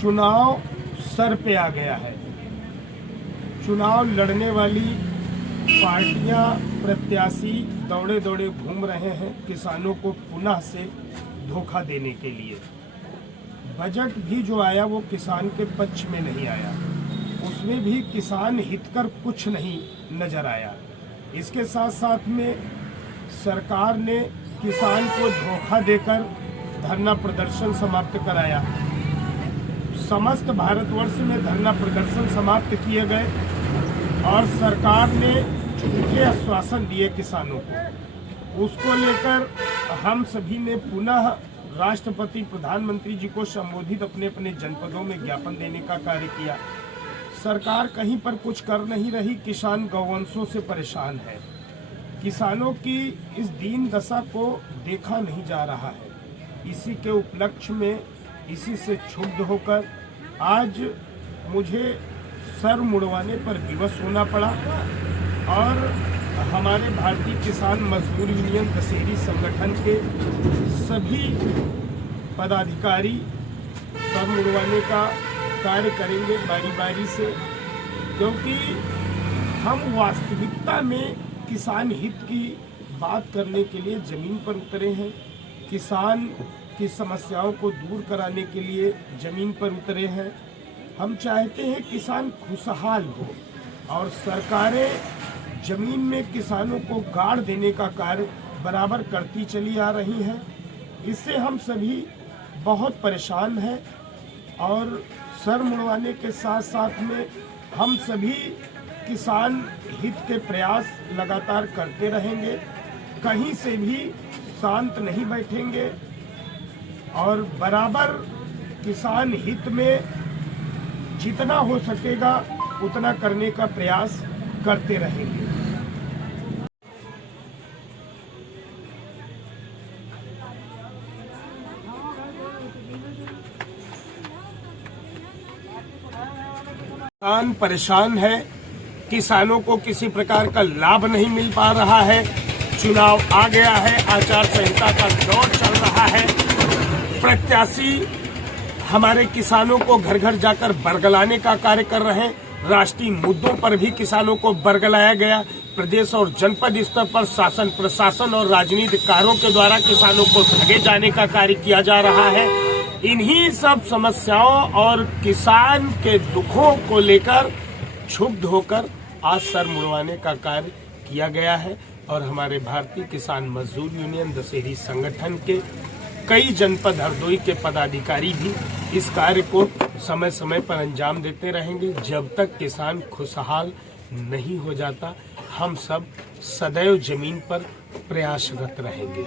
चुनाव सर पे आ गया है। चुनाव लड़ने वाली पार्टियां, प्रत्याशी दौड़े दौड़े घूम रहे हैं किसानों को पुनः से धोखा देने के लिए। बजट भी जो आया वो किसान के पक्ष में नहीं आया, उसमें भी किसान हितकर कुछ नहीं नजर आया। इसके साथ साथ में सरकार ने किसान को धोखा देकर धरना प्रदर्शन समाप्त कराया। समस्त भारतवर्ष में धरना प्रदर्शन समाप्त किए गए और सरकार ने झूठे आश्वासन दिए किसानों को। उसको लेकर हम सभी ने पुनः राष्ट्रपति, प्रधानमंत्री जी को संबोधित अपने अपने जनपदों में ज्ञापन देने का कार्य किया। सरकार कहीं पर कुछ कर नहीं रही, किसान गौवंशों से परेशान है। किसानों की इस दीन दशा को देखा नहीं जा रहा है। इसी के उपलक्ष्य में, इसी से क्षुब्ध होकर आज मुझे सर मुड़वाने पर विवश होना पड़ा और हमारे भारतीय किसान मजदूर यूनियन दशहरी संगठन के सभी पदाधिकारी सर मुड़वाने का कार्य करेंगे बारी बारी से, क्योंकि हम वास्तविकता में किसान हित की बात करने के लिए जमीन पर उतरे हैं। किसान की समस्याओं को दूर कराने के लिए जमीन पर उतरे हैं। हम चाहते हैं किसान खुशहाल हो और सरकारें जमीन में किसानों को गाड़ देने का कार्य बराबर करती चली आ रही हैं। इससे हम सभी बहुत परेशान हैं और सर मुड़वाने के साथ साथ में हम सभी किसान हित के प्रयास लगातार करते रहेंगे। कहीं से भी शांत नहीं बैठेंगे और बराबर किसान हित में जितना हो सकेगा उतना करने का प्रयास करते रहेंगे। किसान परेशान है, किसानों को किसी प्रकार का लाभ नहीं मिल पा रहा है। चुनाव आ गया है, आचार संहिता का दौर चल रहा है। प्रत्याशी हमारे किसानों को घर घर जाकर बरगलाने का कार्य कर रहे हैं। राष्ट्रीय मुद्दों पर भी किसानों को बरगलाया गया। प्रदेश और जनपद स्तर पर शासन, प्रशासन और राजनीतिकारों के द्वारा किसानों को ठगे जाने का कार्य किया जा रहा है। इन्हीं सब समस्याओं और किसान के दुखों को लेकर क्षुब्ध होकर आज सर मुड़वाने का कार्य किया गया है और हमारे भारतीय किसान मजदूर यूनियन दशहरी संगठन के कई जनपद हरदोई के पदाधिकारी भी इस कार्य को समय समय पर अंजाम देते रहेंगे। जब तक किसान खुशहाल नहीं हो जाता, हम सब सदैव जमीन पर प्रयासरत रहेंगे।